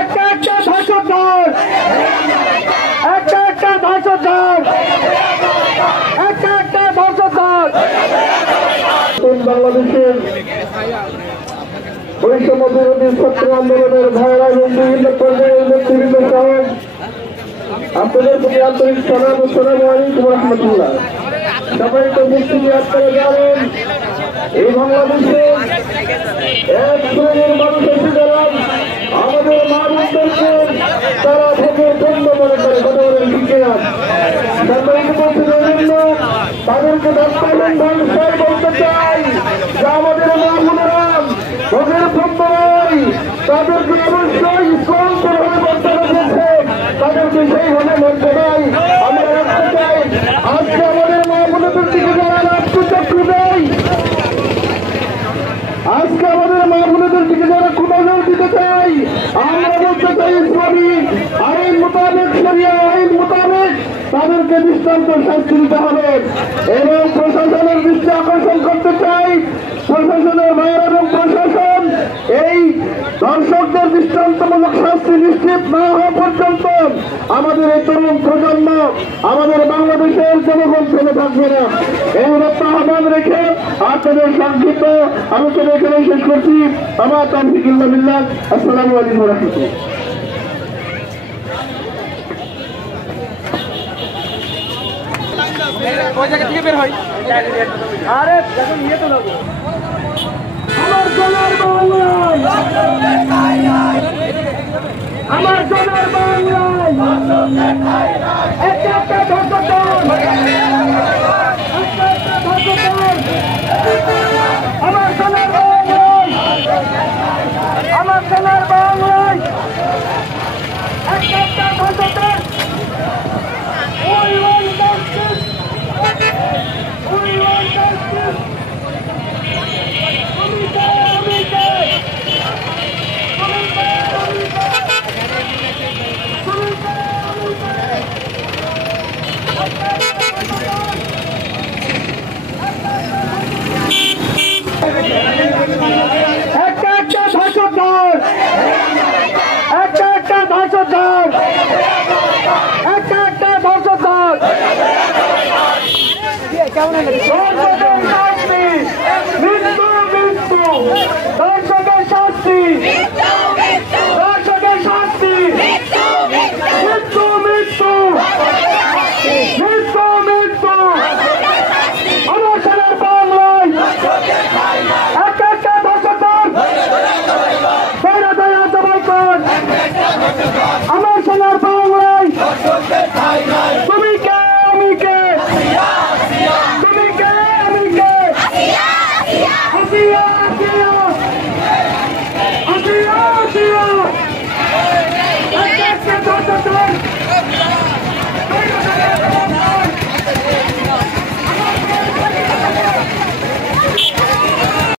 একটা একটা ধর্ষকদের, একটা একটা ধর্ষকদের, একটা একটা ধর্ষকদের। বাংলাদেশের বৈষম্য বিরোধী ছাত্র আন্দোলনের ভাইরা এবং বিভিন্ন পর্যায়ের নেতৃবৃন্দ সহ আপনাদের প্রতি আন্তরিক সালাম ও আসসালামু আলাইকুম ওয়া রাহমাতুল্লাহ। সবাই তো মুক্তিকে আপনারা জানেন, এই বাংলাদেশে এক শ্রেণীর মানুষ এসে গেলাম আমাদের মা বোনদেরকে তারা ভোগের পণ্য মনে করে কথা বলেন ঠিক না। সম্মানিত উপস্থিতির জন্য তাদেরকে দস্তাবেজ ভাষায় বলতে চাই যে আমাদের মা বোনেরা ভোগের পণ্য নয়, তাদেরকে অবশ্যই ইসলামপরভাবে বক্তব্য দিয়েছে, তাদেরকে সেইভাবে মানতে নাই। আমরা রাখতে চাই আজকে আমাদের মা বোনদের দিকে যারা রাষ্ট্রচক্র দেয়, আজকে আমাদের মা বোনদের দিকে যারা কুনজর দিতে চাই, আমরা বলতে চাই ইসলামী আইন মোতাবেক, শরিয়া আইন মোতাবেক তাদেরকে দৃষ্টান্ত শাস্তি দিতে হবে এবং প্রশাসনের দৃষ্টি আকর্ষণ করতে চাই। প্রশাসনের ভাইয়ের এবং প্রশাসন এই দর্শকদের দৃষ্টান্তমূলক শাস্তি নিশ্চিত না হওয়া পর্যন্ত আমাদের এই তরুণ প্রজন্ম, আমাদের বাংলাদেশের জনগণ ফেলে থাকবে না। এই রক্ষা আহ্বান রেখে আপনাদের সংক্ষিপ্ত আলোচনা এখানে শেষ করছি। আমার তাওফীক ইল্লা বিল্লাহ। আসসালামু আলাইকুম ওয়া রাহমাতুল্লাহ। ওই জায়গা থেকে বের হয়। আরে যখন নিয়ে তো যাবো আমার সোনার বাংলায়, আমার সোনার বাংলায় একটা একটা ধর্ষকদের, একটা একটা ধর্ষকদের, আমার সোনার বাংলায়, আমার সোনার বাংলায় একটা একটা ধর্ষকদের। We want justice. We want justice. একটা একটা ধর্ষকদের, একটা একটা ধর্ষকদের, একটা একটা ধর্ষকদের। মৃত্যু মৃত্যু, দর্শকের শাস্তি, দর্শকের শাস্তি, মৃত্যু মৃত্যু, মৃত্যু মৃত্যু। আমার সোনার বাংলায় একটা একটা ধর্ষকদের, দয়া দয়া জবাই কর। আমার সোনার